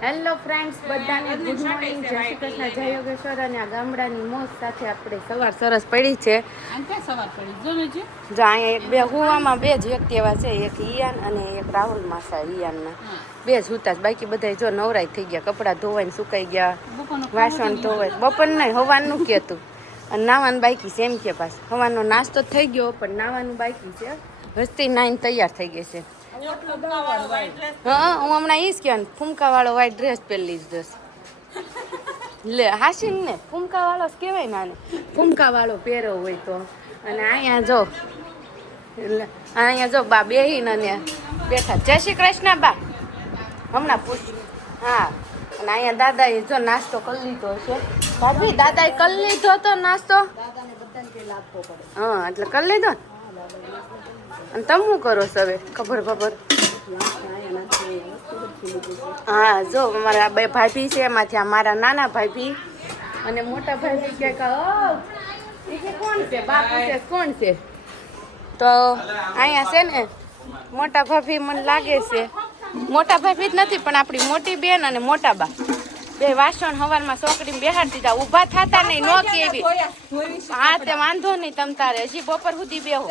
Hello friends, બધાને good morning, જય શ્રી કૃષ્ણ, જય યોગેશ્વર. અને આ ગામડાની મોજ સાથે આપણે સવાર સરસ પડી છે. જો અહીંયા એક બે હુવામાં બે જ વ્યક્તિ એવા છે, એક ઈયાન અને એક રાહુલ માસા. ઈયાનના બે જ હુતા, બાકી બધા જો નવરાય થઈ ગયા, કપડાં ધોવાઈને સુકાઈ ગયા, વાસણ ધોવાય. બપોર નહીં, હવાનું કહેતું. અને નાવાનું બાકી છે એમ કે પાસ. હવાનો નાસ્તો થઈ ગયો પણ નાવાનું બાકી છે. વસ્તી નાઈને તૈયાર થઈ ગઈ છે. હા, હું હમણાં ઈ જ કહેવાનું, ફૂમકા વાળો વ્હાઈટ ડ્રેસ પહેરી લીધો લે હાસીન ને ફૂમકા વાળો કહેવાય ને, આને ફૂમકા વાળો પહેરો હોય તો. અને અહીંયા જો બા બેહીને અને બેઠા. જય શ્રી કૃષ્ણ બા, હમણાં પૂછ. હા, અને અહીંયા દાદાએ જો નાસ્તો કરી લીધો છે. ભાભી દાદાએ કરી લીધો તો નાસ્તો? હા, એટલે કરી લીધો ને. અને તમે શું કરો છો હવે? ખબર હા, જો અમારા બે ભાભી છે, એમાંથી મારા નાના ભાભી અને મોટા ભાભી કે કોણ છે? બાપુ છે કોણ છે? તો અહીંયા છે ને મોટા ભાભી, મને લાગે છે મોટા ભાભી જ નથી પણ આપણી મોટી બેન અને મોટા બા બે વાસણ હવારમાં સોકડીમાં બેહાડી દીધા. ઊભા થતા નહીં, નો કેવી. હા, તે વાંધો નહીં, તમ તારે હજી બપોર સુધી બેહો.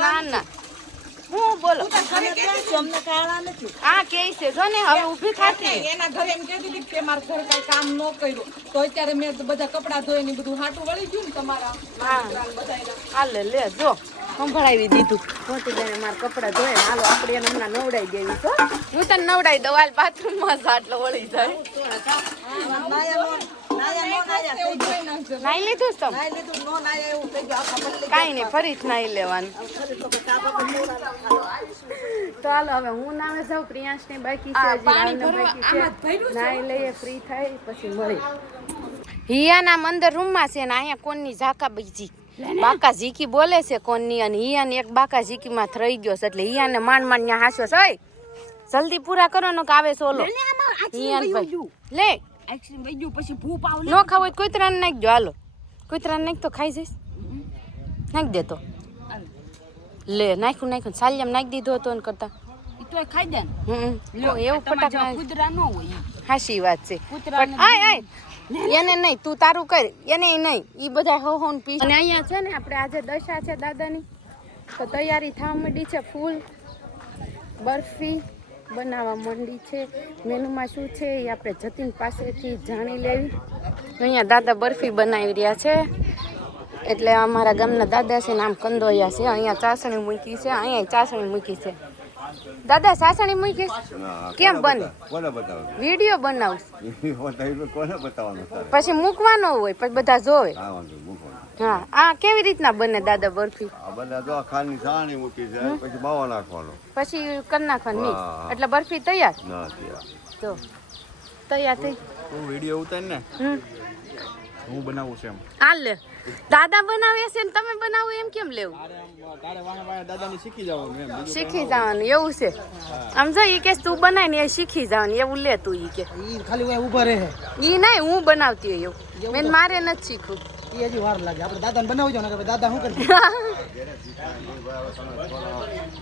ના ના, હું બોલો. હા, કે છે જો ને હવે ઊભી થાતી. એના ઘરે એમ કહેતી હતી કે મારા ઘર કઈ કામ ન કર્યું તો અત્યારે મેં બધા કપડા ધોઈને બધું હાટું વળી ગયું ને તમારા. હા, હાલે લે જો સંભળાવી દીધું. મોટી બેને મારા કપડા ધોય, હાલો આપણે એને હમણાં નવડાવી દેવી છો. હું તને નવડાવી દઉં, હાલ બાથરૂમમાં આટલો વળી જાય. નાઈ લીધું તમે? કાંઈ નહીં, ફરી જ નાઈ લેવાનું. તો હાલો હવે હું નામે જાઉં, પ્રિયાંશ ને બાકી છે, નાઈ લઈએ, ફ્રી થાય પછી મળી. હિયાના મંદર રૂમમાં છે ને અહીંયા કોનની ઝાકા બીજી બાકા ઝીકી બોલે છે કોનની, અને હિયાને એક બાકા ઝીકીમાં થઈ ગયો છે એટલે હિયાને માંડ માંડ ત્યાં હાસ્યો છે. જલ્દી પૂરા કરો ને કે આવે છે ઓલો હિયાન ભાઈ. લે પછી ભૂપ આવ નો ખાવ હોય કૂતરાને નાખજો. હાલો કૂતરાને નાખ તો ખાઈ જઈશ. નાખી દે તો. લે નાખ્યું સાલિયામ નાખી દીધો હતો ને કરતા તો ખાઈ દે. એવું ફટાક કૂતરા ન હોય. હાસી વાત છે. એને નહીં, તું તારું કર, એને નહીં, એ બધા હો ને પી. અને અહીંયા છે ને આપણે આજે દશા છે દાદાની, તો તૈયારી થવા માંડી છે. ફૂલ બરફી બનાવવા માંડી છે. મેનુમાં શું છે એ આપણે જતીન પાસેથી જાણી લેવી. અહીંયા દાદા બરફી બનાવી રહ્યા છે, એટલે અમારા ગામના દાદા છે ને આમ કંદોયા છે. અહીંયા ચાસણી મૂકી છે, અહીંયા ચાસણી મૂકી છે. દાદા ચાસણી મૂકી કેમ બને? વિડીયો બનાવું પછી મૂકવાનો હોય, પછી બધા જોવે. હા, આ કેવી રીતના બને દાદા બરફી? પછી કરી નાખવાનું મિક્સ એટલે બરફી તૈયાર. તો તૈયાર થઈ વિડીયો ઉતાર ને હું બનાવું છે એમ. હાલ લે, દાદા બનાવે છે ને તમે બનાવો એમ કેમ લેવું? દાદાને શીખી જવાનું એમ. શીખી જવાનું એવું છે. આમ જો ઈ કે તું બનાય ને એ શીખી જવાનું એવું લે તું. ઈ કે ખાલી ઉભા રહે. ઈ નહીં, હું બનાવતી હોય એવું. મેં મારે નથી શીખવું. એ હજી વાર લાગે. આપણે દાદાને બનાવજો ને, દાદા શું કરે?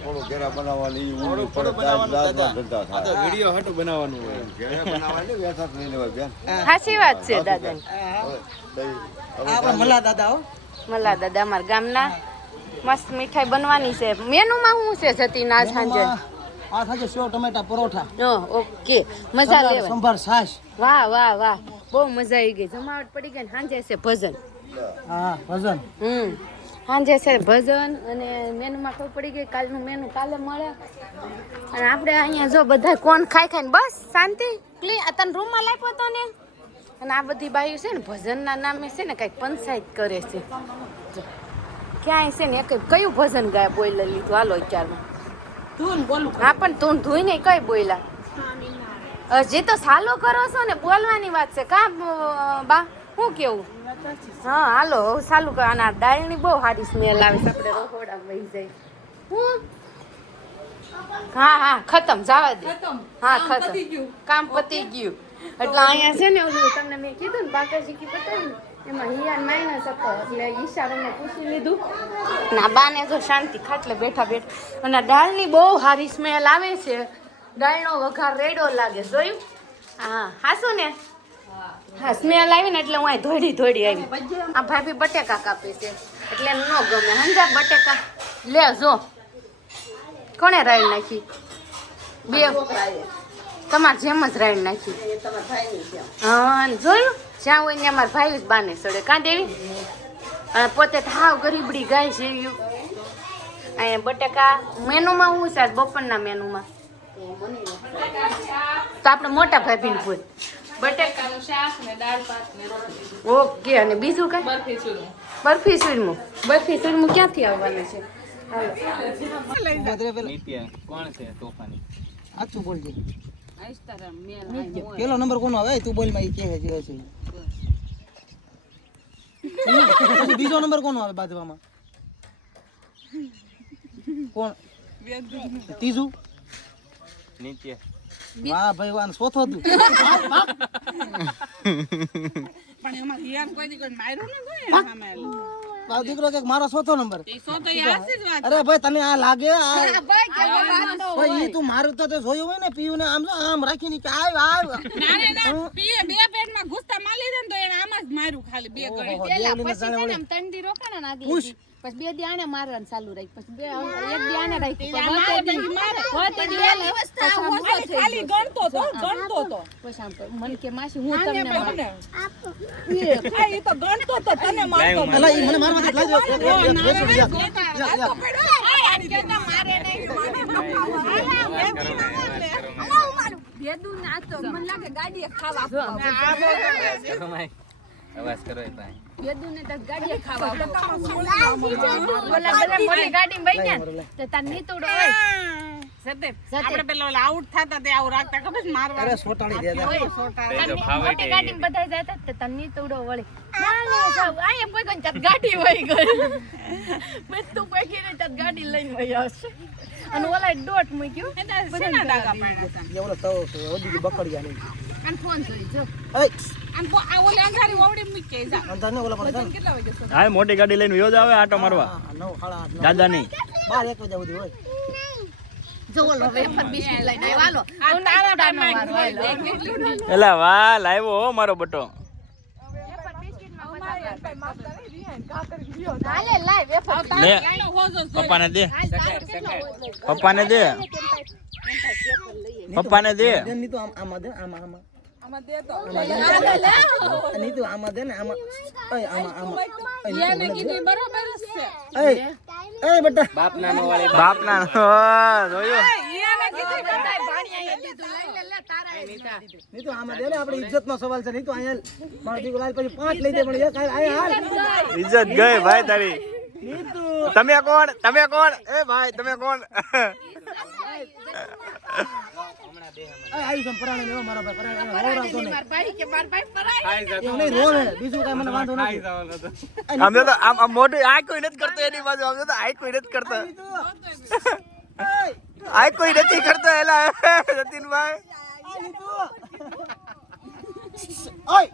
થોડું ઘેરા બનાવવાની વિડીયો હાટું બનાવવાનું હોય. સાચી વાત છે દાદા. મલ્લા દાદા, મલ્લા દાદા અમારા ગામના. મસ્ત મીઠાઈ બનવાની છે. મેનુમાં શું છે જતી ના સાંજે? આ સાંજે સેવ ટમેટા પરોઠા. ઓકે, મજા લેવા. સંભાર છાશ. વાહ વાહ વાહ, બહુ મજા આવી ગઈ. જમાવટ પડી ગઈ. સાંજે છે ભજન. હા, ભજન. સાંજે છે ભજન. અને મેનુમાં ખબર પડી ગઈ કાલનું મેનુ કાલે મળે. અને આપણે અહીંયા જો બધા કોણ ખાઈને બસ શાંતિ. તને રૂમમાં લાગ્યો હતો ને. અને આ બધી બાઈઓ છે ને ભજનના નામે છે ને કંઈક પંચાયત કરે છે. ક્યાંય છે ને કયું ભજન ગાય બોઈલા લીધું? હાલો વિચારમાં. હા, પણ તું ધોઈને કઈ બોયલા? હજી તો સાલો કરો છો ને, બોલવાની વાત છે કા બા? શું કેવું? હા, હાલો ચાલુ કરો. આના દાળની બહુ સારી સ્મેલ આવે છે. આપણે રખોડા વહી જાય. હા, ખતમ, જવા દે. હા, ખતમ, કામ પતી ગયું. એટલે અહીંયા છે ને ઓલું તમને મેં કીધું ને બાકાજી કી બતાવ્યું ને, એમાં હિયાન માઇનસ હતો એટલે ઈશારાને પૂછી લીધું. ના બાને જો શાંતિ ખાટલે બેઠા અને દાળની બહુ સારી સ્મેલ આવે છે. દાળનો વઘાર રેડો લાગે જોયું હા હાસુ ને હા સ્મેલ આવી ને એટલે હું આ ધોડી આવી આ ભાભી બટેકા કાપે છે એટલે ન ગમે હંજા બટેકા લે જો કોણે રાઈ નાખી બે તમાર જેમ જ રાઈ નાખી હા જોયું જ્યાં હોય ને અમારા ભાઈ જ બાને સડે કાં દેવી અને પોતે હાવ ગરીબડી ગાય છે અહીંયા બટેકા મેનુમાં હું છે બપોરના મેનુમાં તો આપણે મોટા ભાભીને પૂછ બટેકાનું શાક ને દાળ ભાત ને રોટલી ઓકે અને બીજું કઈ બરફી સુરમું ક્યાંથી આવવાનું છે કોણ છે તોફાની સાચું બોલજે પેલો નંબર કોનો આવે તું બોલ માં ઈ કે છે બીજો નંબર કોનો આવે બાજવામાં કોણ ત્રીજું નીચે વાહ ભાઈ વાહ ચોથો તું પણ એમાં રિયાન કોઈ દી કોઈ માર્યો ન ગયો સામે તારો દીકરો કે મારો ચોથો નંબર અરે ભાઈ તને આ લાગે ભાઈ ઈ તું મારું તો જોયું હોય ને પીયું ને આમ રાખીને કે આવ પીએ બે પેટમાં ઘુસતા માલી દે ને તો એને આમ જ માર્યું ખાલી બે ગણી પેલા પછી છે ને ત્રણ દી રોકાણા ને આગલી પછી બે દી આને મારવાનું ચાલુ રાખ પછી બે એક દી આને રાખ્યું ખાલી ગણતો તો પછી આમ મન કે માસી હું તમને મારું ઈ તો ગણતો તો તને મારતો અલા ઈ મને મારવા દે લાજો બેદું ના તો મને લાગે ગાડીએ ખાવા અવાજ કરો એ ભાઈ બેદુ ને તો ગાડીએ ખાવા બોલા બધા મોટી ગાડીમાં બેઠ્યા તો તાર નીતોડો હોય આપણે પેલા આઉટ થતા તે આવું રાખતા ખબર છે મારવા અરે સોટાડી દે મોટી ગાડીમાં બધા જતા તો તાર નીતોડો વળી આયા કોઈ કોઈ તાર ગાડી વહી ગઈ મેં તું પૈકી ને તાર ગાડી લઈને વહી આવશે અને ઓલા ડોટ મૂક્યું બધા ડાગા પાડ્યા એવલો તો ઓડી બકડિયા નહીં અને ફોન જોઈ જો એય અને આ ઓલે અંધારી ઓવડી મૂકી જા અંધાને ઓલા પર કેટલા વાગે છો હા મોટી ગાડી લઈને યોજ આવે આટો મારવા 9 8 દાદા નહીં 12 1 વાગ્યા સુધી હોય જો ઓલો વેફર બિસ્કિટ લઈને આવ્યો હાલો નાનો ડાનો વારો હાલો એલા વાહ લાવ્યો હો મારો બટો વેફર બિસ્કિટ માં હાલે લાય વેફર લે પપ્પાને દે પપ્પાને દે ની તો આમાં દે આમાં આમાં દે તો ની તો આમાં દે ને આમાં ઓય આમાં યાને કીધું બરાબર જ છે એય બેટા બાપના નો વાળી બાપના જોયું યાને કીધું બધાય ભાણિયાએ દીધું લઈ લે તારા ની તો આમાં દે ને આપણી ઇજ્જત નો સવાલ છે નહીં તો અહીંયા મારો દીકરો લાલ પછી 5 લઈ દે પણ એક હાલ ઇજ્જત ગઈ ભાઈ તારી નીતુ તમે કોણ એ ભાઈ તમે કોણ આઈ સમ પરાણે લેવો મારો ભાઈ પરાણે હોરાતો નહીં માર ભાઈ કે માર ભાઈ પરાય એવું નહીં રોવે બીજું કઈ મને વાંધો નથી અમે તો આમ મોટું આ કોઈ નથી કરતો એની બાજુ અમે તો આ કોઈ નથી કરતો આ કોઈ નથી કરતો એલા જતીનભાઈ ઓય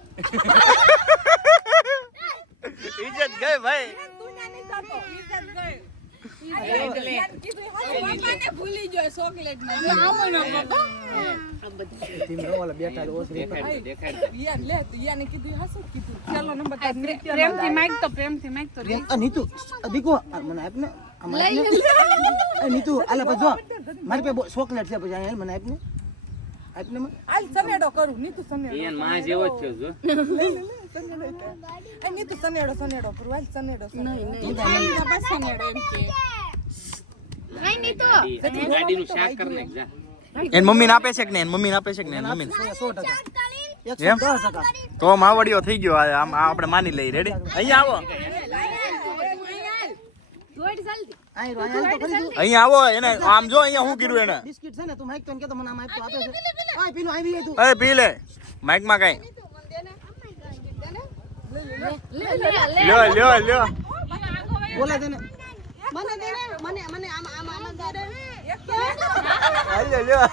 ઇજ્જત ગઈ ભાઈ તું નાની સાતો ઈજ્જત ગઈ યાર કીધું પપ્પાને ભૂલી ગયો ચોકલેટ માં આમો ન બાબા ટીમ રોવાલા બેઠા તો ઓસરી યાર લે તું યાને કીધું હાસુ કીધું ચાલો નંબર પ્રેમથી માંગ તો આ નીતુ દીકો મને આપ ને લઈ લે નીતુ આલે પછી જો મારી પે ચોકલેટ છે પછી આલ મને આપ ને આલ સનેડો કરું નીતુ સનેડો ઈયન માં જેવો જ છે જો આ નીતુ સનેડો કરું આલ સનેડો નહીં બસ સનેડો એમ કે નહીં નહીં તો ગાડીનું શાક કર નાખ જા એન મમ્મીને આપે છે કે નહીં એન મમ્મીને આપે છે કે નહીં એન મમ્મીને 100% 110% તો માવડિયો થઈ ગયો આમ આપણે માની લઈ રેડી અહીંયા આવો દોડ જલ્દી આઈ રો આયા તો કરી અહીંયા આવો એને આમ જો અહીંયા હું કીધું એને બિસ્કિટ છે ને તું માઈક તો કે તો મને આમ આપ તો આપે છે ઓય પીલું આવી જાય તું એ પી લે માઈક માં કઈ લ્યો બોલા દે ને લ્યો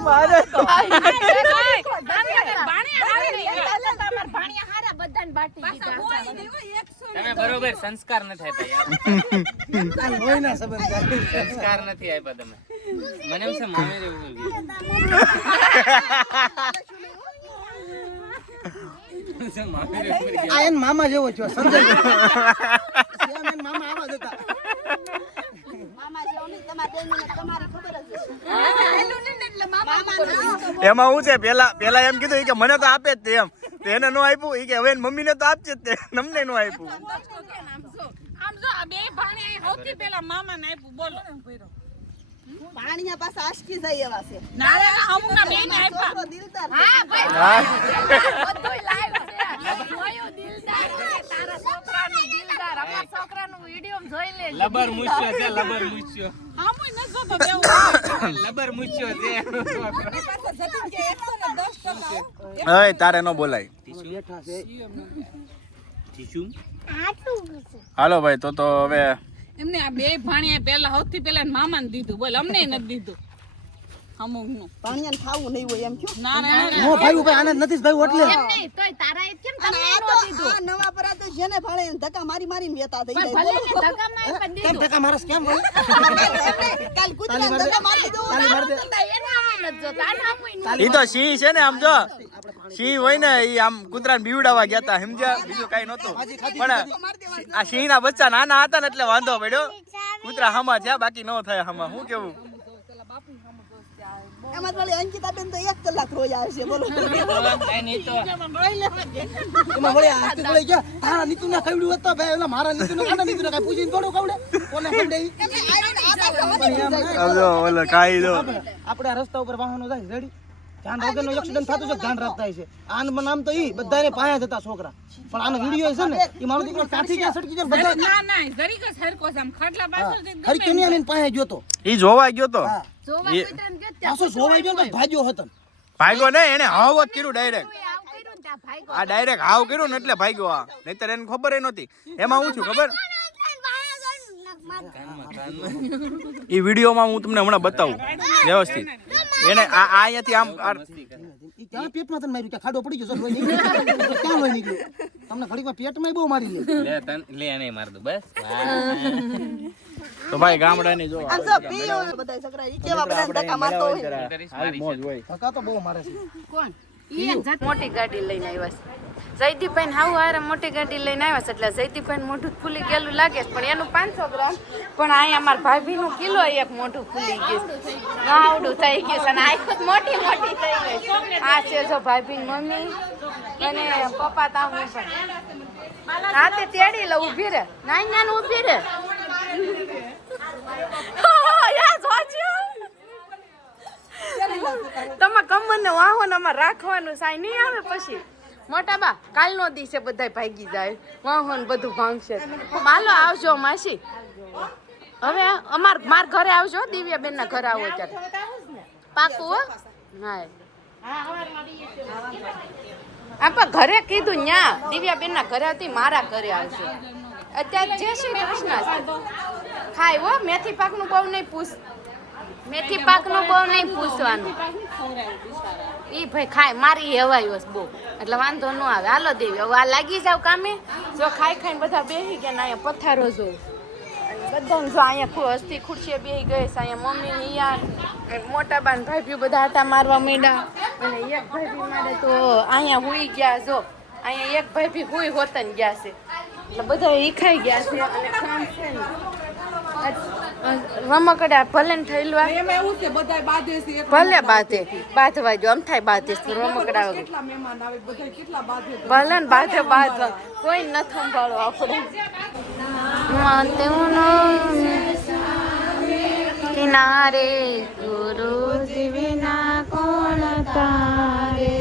મારે તો ભાણિયા હારા બધાને બાટી દીધા તમે બરોબર ખબર સંસ્કાર નથી આપ્યા યાર આ લોહીના સંબંધ છે. સંસ્કાર નથી આપ્યા તમે મને એમ છે મામે રહેવું આ એન મામા જેવો છો સમજાય ગયું? સેમ એન મામા આવા જ હતા. એમાં હું છે પેલા એમ કીધું ઈ કે મને તો આપે જ તે એમ તો એને નો આપ્યું ઈ કે હવે એની મમ્મીને તો આપશે જ તે નમને નો આપ્યું આમ જો આ બે ભાણી સૌથી પહેલા મામાને આપ્યું બોલો પાણીયા પાસે આશકી જાય એવા છે ના ના અમુકના બેને આપ્યા છોકરો દિલદાર છે. હા ભાઈ બધુંય live છે. જોયું દિલદાર છે. તારા છોકરાનું દિલદાર અમારા છોકરાનું વિડીયો જોઈ લેજે. લબર મૂછ્યો છે લબર મૂછ્યો આમુય ન જોતો દેવું લબર મૂછ્યો છે પાસે જતી કે 110% હવે તારે નો બોલાય બેઠા છે. ટીશું હાલો ભાઈ તો હવે એમને આ બે ભાણીએ પહેલા સૌથી પહેલા મામાને દીધું બોલ અમને નથી દીધું અમુકનું પાણીયાને ખાવું નહીં હોય એમ કયો ના ના ના નો ભાઈ ભાઈ આને નથી જ ભાઈ એટલે એમ નહીં, તોય તારા એ કેમ અને તમને આ નો તો દીધું? આ નવા પરા તો જેને ભાળે એને ધક્કા મારી મારીને વેતા થઈ પણ જાય ભલે ને ધક્કા મારી પણ કેમ દીધું. ટકા મારસ કેમ ભાઈ કાલ કૂતરાને ધક્કા મારી દો તાલી માર દે તો એના આમ નથી જોતા, આના આમુય ન. ઈ તો સિંહ છે ને આમ જો સિંહ હોય ને ઈ આમ કૂતરાને બીવડાવવા ગયા તા સમજ્યા બીજું કઈ નહોતું પણ આ સિંહના બચ્ચા નાના હતા ને એટલે વાંધો પડ્યો કૂતરા હામા થયા બાકી ન થયા હામા શું કેવું એમાં વળી અંકિતા બેન તો 1 કલાક રોજ આવશે બોલો કઈ નહીં તો એમાં વળી આસ્તે વળી ગયા તારા નીતુને કવડ્યું હતું ભાઈ ઓલા મારા નીતુને કાના નીતુને કાઈ પૂછીને થોડું કવડે કોને કવડે ઈ સમજો ઓલો કાઈ દો આપણે આ રસ્તા ઉપર વાહનો જાય રેડી ધ્યાન વગરનો એક્સિડન્ટ થતું છે ધ્યાન રાખતા છે આનું નામ તો ઈ બધાને પાયા જતા છોકરા પણ આનો વિડિયો છે ને ઈ મારો દીકરો કાઠી ગયા સટકી ગયા બધા ના ના જરીક જ હરકો છે આમ ખાટલા પાછળથી હરી કેની આને પાયા ગયો તો ઈ જોવા ગયો તો હા જોવા એ- કૂતરાને ગયો ત્યાં પાછો જોવાઈ ગયો ને તો ભાગ્યો હતો ભાગ્યો ને એને હાવ જ કર્યું ડાયરેક્ટ કોઈ આવું કર્યું ને ત્યાં ભાગ્યો. આ ડાયરેક્ટ હાવ કર્યું ને એટલે ભાગ્યો આ નહીતર એને ખબર નહોતી એમાં હું છું ખબર ઈ વિડીયોમાં હું તમને હમણાં બતાવું વ્યવસ્થિત એને આ અહીંયાથી આમ ઈ ક્યાં પેટમાં તને માર્યું કે ખાડો પડી ગયો જો લોહી નીકળ્યું ક્યાં લોહી નીકળ્યું તમને ઘડીકમાં પેટમાં બહુ મારી લે લે એને માર દો બસ તો ભાઈ ગામડાની જો આમ તો પીઓ બધા છોકરા ઈ કેવા બધા ધક્કા મારતો હોય મોજ હોય ધક્કા તો બહુ મારે છે કોણ? ઈ એક જાત મોટી ગાડી લઈને આવ્યા છે. જયદીપભાઈ હાવ હારે મોટી ગાડી લઈને આવ્યા છે એટલે જયદીપભાઈ મોઢું ફૂલી ગયેલું લાગે છે પણ એનું 500 ગ્રામ પણ અહીંયા અમારા ભાભીનું કિલો એક મોઢું ફૂલી ગયું છે. આવડું થઈ ગયું છે અને આ ખુદ મોટી મોટી થઈ ગઈ છે. આ છે જો ભાભીની મમ્મી અને પપ્પા તાવ પણ હા તે તેડી લે ઊભી રે નાની નાની ઊભી રે યા જોજો તમે કમરને વાહનમાં રાખવાનું સાય નહીં આવે પછી મોટા બા કાલનો દિવસે બધાય ભાગી જાય વાહન બધું ભાંગશે હાલો આવજો માસી હવે માર ઘરે આવજો દિવ્યાબેન ના ઘરે આવો ત્યારે પાકું હો હા આપા ઘરે કીધું ન્યા દિવ્યાબેન ના ઘરે હતી મારા ઘરે આવજો અત્યારે જય શ્રી કૃષ્ણ ખાય હો મેથી પાકનું બહુ નહીં પૂછ મેથી પાકનું બહુ નહીં પૂછવાનું ઈ ભાઈ ખાય મારી હેવાય બહુ એટલે વાંધો ન આવે હાલો દેવી હવે આ લાગી જાવ કામે જો ખાઈ ખાઈને બધા બેસી ગયા ને અહીંયા પથ્થારો જો બધાને જો અહીંયા હસ્તી ખુરશીએ બેસી ગઈ છે અહીંયા મમ્મી નિયા મોટા બાન ભાભીઓ બધા આટા મારવા માંડ્યા અને એક ભાભી મારે તો અહીંયા હુઈ ગયા જો અહીંયા એક ભાભી હુઈ હોતન ગયા છે એટલે બધા ઈખાઈ ગયા છે અને કામ છે ને રમકડા ભલે ને થયેલું એમાં એવું છે બધાય બાંધે છે ભલે બાંધે બાંધવા જો આમ થાય બાંધે રમકડા વગર કેટલા મહેમાન આવે બધા કેટલા બાંધે ભલે ને બાંધે બાંધવા કોઈ ન સંભાળો આપણે કિનારે ગુરુજી વિના કોણ તારે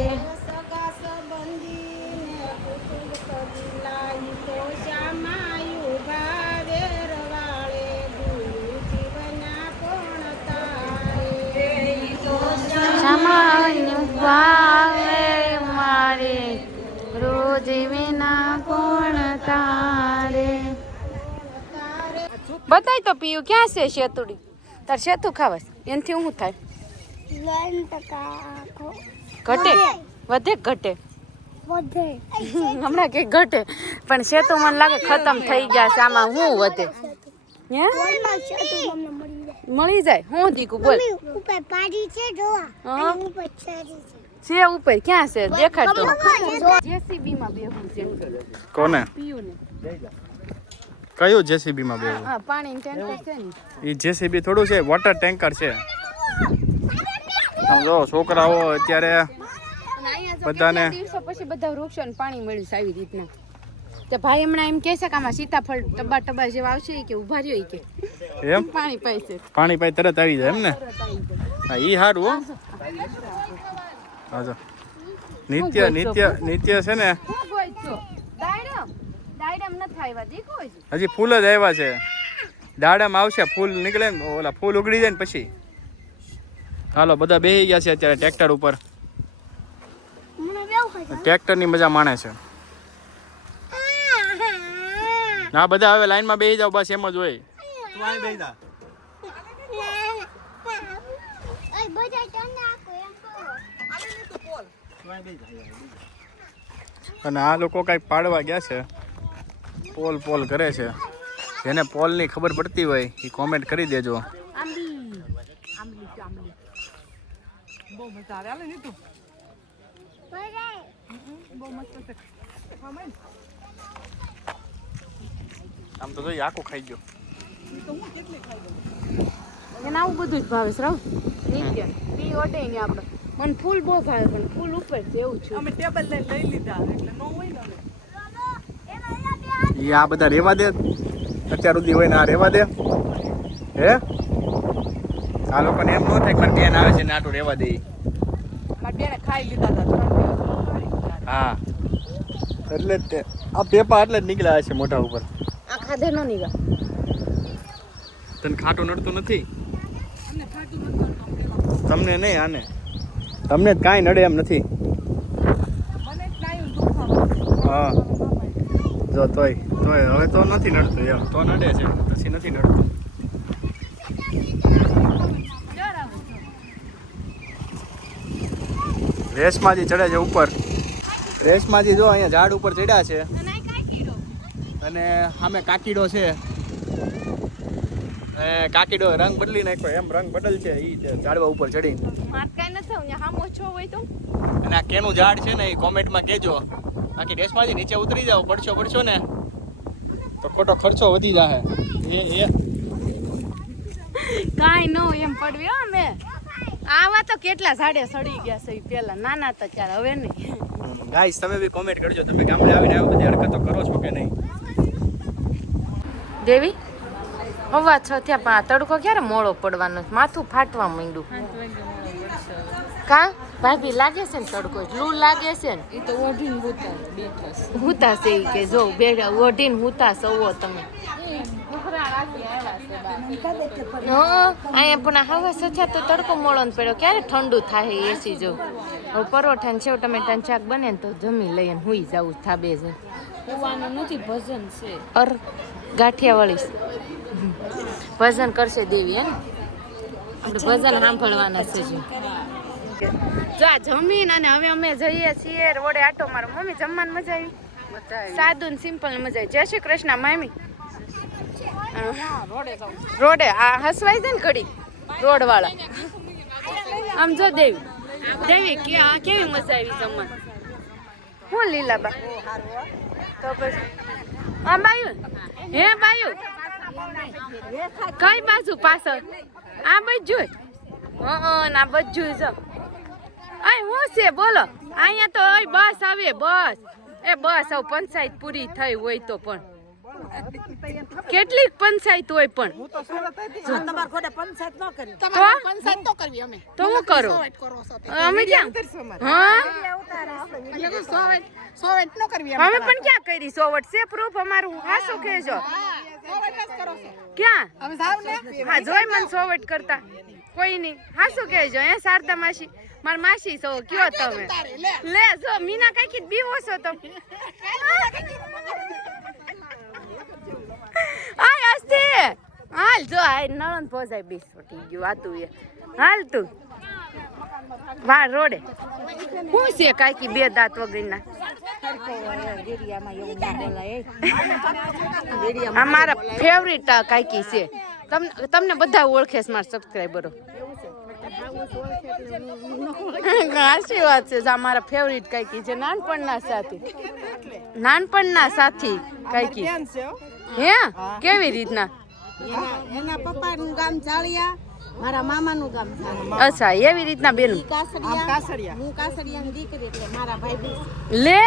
સામાન્ય ભાવે મારે રોજ વિના કોણ તારે બતાય તો પીયું ક્યાં છે શેતુડી તાર શેતુ ખાવાસ એનથી શું થાય ઘટે વધે ઘટે હમણાં કઈ ઘટે પણ છે તો મને લાગે ખતમ થઈ ગયા છે આમાં શું વધે હે મળી જાય હું દીકુ બોલ હા. છે ઉપર ક્યાં છે દેખાડ તો જેસીબી માં બેહું છે કોને પીયું ને કયું જેસીબી માં બેવું હા પાણી ટેન્કર છે ને એ જેસીબી થોડું છે વોટર ટેન્કર છે આમ જો છોકરાઓ અત્યારે અને અહીંયા જો બધાને- કેટલા દિવસો પછી બધા વૃક્ષોને પાણી મળ્યું છે આવી રીતના તે ભાઈ હમણાં એમ કહે છે કે આમાં સીતાફળ ટબા ટબા જેવા આવશે ઈ કે ઉભા રહ્યો ઈ કે એમ પાણી પાઈશે પાણી પાઈ તરત આવી જાય એમ ને હા ઈ સારું હો હા જો નિત્ય નિત્ય નિત્ય છે ને હું ગોઈ છો દાડમ નથી આવ્યા દેખો હજી હજી ફૂલ જ આવ્યા છે દાડમ આવશે ફૂલ નીકળે ને ઓલા ફૂલ ઉગડી જાય ને પછી હાલો બધા બેસી ગયા છે અત્યારે ટ્રેક્ટર ઉપર ટ્રેક્ટરની મજા માણે છે ના બધા હવે લાઈનમાં બેસી જાવ બસ એમ જ હોય અને આ લોકો કઈક પાડવા ગયા છે પોલ પોલ કરે છે જેને પોલની ખબર પડતી હોય એ કોમેન્ટ કરી દેજો આમ તો જોઈ આખું ખાઈ ગયો એને આવું બધું જ ભાવે શ્રવ નિત્ય પી ઓટે ને આપણે મને ફૂલ બહુ ભાવે પણ ફૂલ ઉપર છે એવું છે અમે ટેબલ લઈ લીધા એટલે નો હોય ને એ આ બધા રેવા દે અત્યાર સુધી હોય ને આ રેવા દે હે આ લોકોને એમ ન થાય કે મારી બેન આવે છે ને આટલું રેવા દે મારી બેને ખાઈ લીધા હતા 3 દિવસ હા એટલે જ તે આ પેપા એટલે જ નીકળ્યા છે મોઢા ઉપર આ ખાધે નો નીકળે તને ખાટું નડતું નથી તમને નહીં આને તમને જ કાંઈ નડે એમ નથી મને સ્નાયુ દુખાવા હા જો તોય હવે તો નથી નડતું એમ તો નડે છે પછી નથી નડતું રેશમાજી ચડે છે ઉપર રેશમાજી જો અહીંયા ઝાડ ઉપર ચડ્યા છે અને સામે કાકીડો છે કાકીડો રંગ બદલી નાખ્યો એમ રંગ બદલ છે ઈ ઝાડવા ઉપર ચડીને માર કાઈ ન થાવ ને હામો છો હોય તો અને આ કેનું ઝાડ છે ને એ કોમેન્ટમાં કહેજો બાકી રેશમાજી નીચે ઉતરી જાઓ પડશો ને તો ખોટો ખર્ચો વધી જાય એ કાઈ નો એમ પડવી હો મે આવા તો કેટલા ઝાડે સડી ગયા છે ઈ પેલા નાના હતા ત્યારે હવે નહીં ગાઈસ તમે બી કોમેન્ટ કરજો તમે ગામડે આવીને આવી બધી હરકતો કરો છો કે નહીં દેવી હવા 6 થયા પણ આ તડકો ક્યારે મોડો પડવાનો છે? માથું ફાટવા માંડ્યું કા ભાભી લાગે છે ને તડકો લૂ લાગે છે ને એ તો ઓઢીને બેઠા હુતા છે ઈ કે જો બે ઓઢીને હુતા સવો તમે અહીંયા પણ હવા સથ્યા તો તડકો મોળો ને પડ્યો ક્યારે ઠંડુ થાય એસી જો હવે પરોઠા ને સેવ ટમેટાનું શાક બને ને તો જમી લઈએ ને હુઈ જાવું થાબે છે હોવાનું નથી ભજન છે અર ગાંઠિયા વળીશ ભજન કરશે દેવી હે ને આપણે ભજન સાંભળવાના છે જો આ જમીન અને હવે અમે જઈએ છીએ રોડે આટો મારો મમ્મી જમવાનું મજા આવી સાદું ને સિમ્પલ ને મજા આવી જય શ્રી કૃષ્ણ મામી રોડે આ હસવાઈ છે ને ઘડી રોડ વાળા આમ જો દેવી કે આ કેવી મજા આવી જમવાનું હું લીલાબા તો પછી આ બાયું હે બાયું કઈ બાજુ પાછળ આ બાજુ ના બાજુ જો આય હું છે બોલો અહીંયા તો ઓય બસ આવે બસ એ બસ હવે પંચાયત પૂરી થઈ હોય તો પણ કેટલીક પંચાયત હોય પણ તો હું કરો અમે ક્યાં હા અમે પણ ક્યાં કરી સોવટ છે પ્રૂફ અમારું હાસું કહેજો ક્યાં હા જોઈ મને સોવટ કરતા કોઈ નહીં હાસું કહેજો હે શારદા માસી મારી માસી છો કયો તમે લે જો મીના કાકી બીવો છો તમે આય અસ્તે હાલ જો આ નણંદ પોજાય બીસ ફટી ગયું આતું એ હાલ તું વાર રોડે હું છે કાકી બે દાંત વગરના આ મારા ફેવરિટ કાકી છે. તમને બધા ઓળખે છે મારા સબસ્ક્રાઈબરો. સાચી વાત છે. આ મારા ફેવરિટ કાકી છે, નાનપણના સાથી કાકી. હે કેવી રીતના? એના પપ્પાનું ગામ ચાળિયા, મારા મામાનું ગામ ચાળિયા. અચ્છા એવી રીતના બેન. કાસરિયા, હું કાસરિયાની દીકરી એટલે મારા ભાઈ લે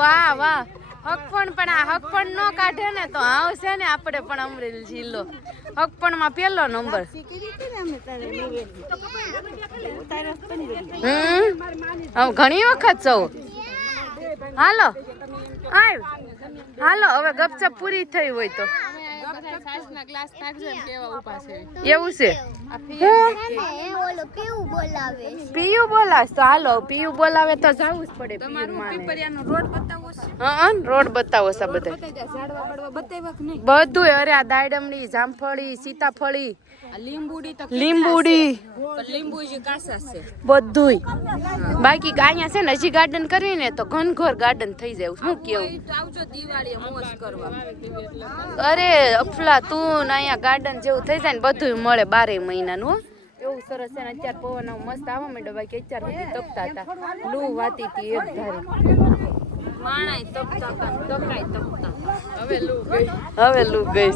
વાહ વાહ. હકપણ પણ આ હકપણ નો કાઢે ને તો આવશે ને આપણે પણ અમરેલી જિલ્લો હકપણ માં પહેલો નંબર. ઘણી વખત સૌ હાલો હાલો હવે ગપચપ પૂરી થઈ હોય તો એવું છે. પીયુ બોલાવે તો હાલો, પીયુ બોલાવે તો જવું જ પડે. રોડ બતાવો છે બધા બધું. અરે આ દાડમડી, જામફળી, સીતાફળી, લીંબુડી બધું. બાકી અહીંયા છે ને હજી ગાર્ડન કરીને તો ઘનઘોર ગાર્ડન થઈ જાય. શું કેવું? અરે અફલાતૂન અહીંયા ગાર્ડન જેવું થઈ જાય ને બધું મળે 12 મહિનાનું. એવું સરસ છે ને અત્યારે પવન મસ્ત આવવા માંડ્યો. બાકી અત્યાર સુધી તપતા હતા, લૂ વાતી હતી એક ધારી. હવે લૂ ગઈ.